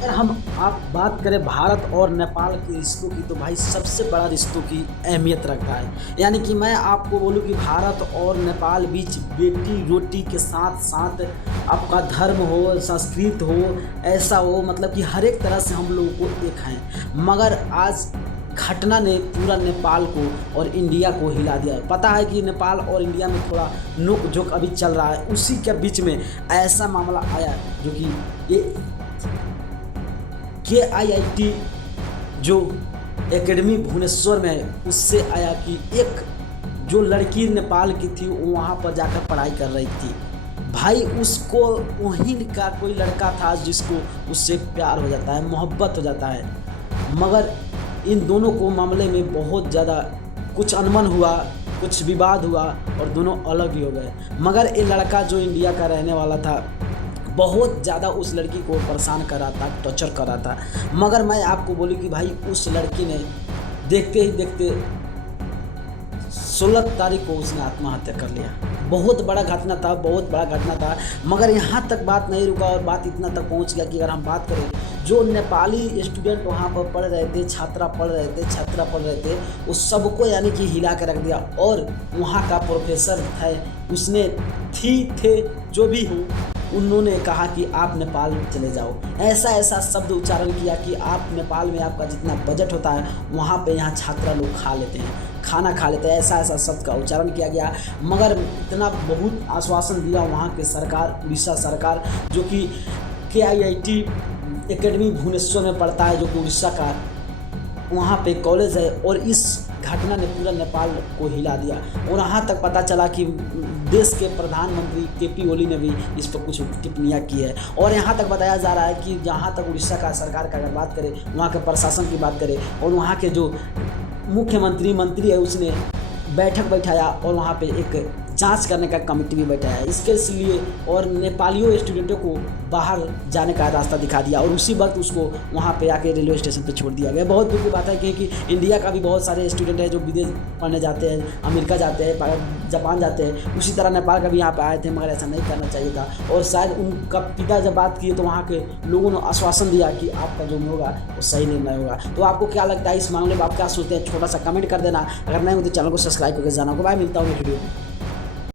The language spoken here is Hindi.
अगर हम आप बात करें भारत और नेपाल के रिश्तों की, तो भाई सबसे बड़ा रिश्तों की अहमियत रखता है। यानी कि मैं आपको बोलूँ कि भारत और नेपाल बीच बेटी रोटी के साथ साथ आपका धर्म हो, संस्कृत हो, ऐसा हो, मतलब कि हर एक तरह से हम लोगों को एक हैं। मगर आज घटना ने पूरा नेपाल को और इंडिया को हिला दिया। पता है कि नेपाल और इंडिया में थोड़ा नोक झोंक अभी चल रहा है, उसी के बीच में ऐसा मामला आया जो कि ये KIIT जो एकेडमी भुवनेश्वर में है, उससे आया कि एक जो लड़की नेपाल की थी वो वहाँ पर जाकर पढ़ाई कर रही थी। भाई उसको वहीं का कोई लड़का था जिसको उससे प्यार हो जाता है, मोहब्बत हो जाता है। मगर इन दोनों को मामले में बहुत ज़्यादा कुछ अनबन हुआ, कुछ विवाद हुआ और दोनों अलग ही हो गए। मगर ये लड़का जो इंडिया का रहने वाला था बहुत ज़्यादा उस लड़की को परेशान कर रहा था, टॉर्चर कर रहा था। मगर मैं आपको बोलूँ कि भाई उस लड़की ने देखते ही देखते 16 तारीख को उसने आत्महत्या कर लिया। बहुत बड़ा घटना था, बहुत बड़ा घटना था। मगर यहाँ तक बात नहीं रुका और बात इतना तक पहुँच गया कि अगर हम बात करें जो नेपाली स्टूडेंट वहाँ पर पढ़ रहे थे, छात्रा पढ़ रहे थे, उस सबको यानी कि हिला के रख दिया। और वहाँ का प्रोफेसर है, उसने थे जो भी हो, उन्होंने कहा कि आप नेपाल चले जाओ। ऐसा शब्द उच्चारण किया कि आप नेपाल में आपका जितना बजट होता है वहाँ पे यहाँ छात्रा लोग खाना खा लेते हैं, ऐसा शब्द का उच्चारण किया गया। मगर इतना बहुत आश्वासन दिया वहाँ के सरकार, उड़ीसा सरकार, जो कि KIIT एकेडमी भुवनेश्वर में पढ़ता है, जो कि उड़ीसा का वहाँ पे कॉलेज है। और इस घटना ने पूरा नेपाल को हिला दिया और यहाँ तक पता चला कि देश के प्रधानमंत्री KP ओली ने भी इस पर कुछ टिप्पणियाँ की है। और यहाँ तक बताया जा रहा है कि जहाँ तक उड़ीसा का सरकार का अगर बात करें, वहाँ के प्रशासन की बात करें और वहाँ के जो मंत्री है, उसने बैठक बैठाया और वहाँ पे एक जांच करने का कमेटी भी बैठाया इसके लिए, और नेपालियों स्टूडेंटों को बाहर जाने का रास्ता दिखा दिया और उसी वक्त उसको वहाँ पे आके रेलवे स्टेशन पे छोड़ दिया गया। बहुत दुख की बात है क्योंकि इंडिया का भी बहुत सारे स्टूडेंट हैं जो विदेश पढ़ने जाते हैं, अमेरिका जाते हैं, जापान जाते हैं। उसी तरह नेपाल का भी यहाँ पे आए थे, मगर ऐसा नहीं करना चाहिए था। और शायद उनका पिता जब बात किए तो वहाँ के लोगों ने आश्वासन दिया कि आपका जो होगा वो सही निर्णय होगा। तो आपको क्या लगता है इस मामले में, आप क्या सोचते हैं? छोटा सा कमेंट कर देना। अगर नहीं हो तो चैनल को सब्सक्राइब करके जाना। को बाय, मिलता हूँ नेक्स्ट वीडियो में।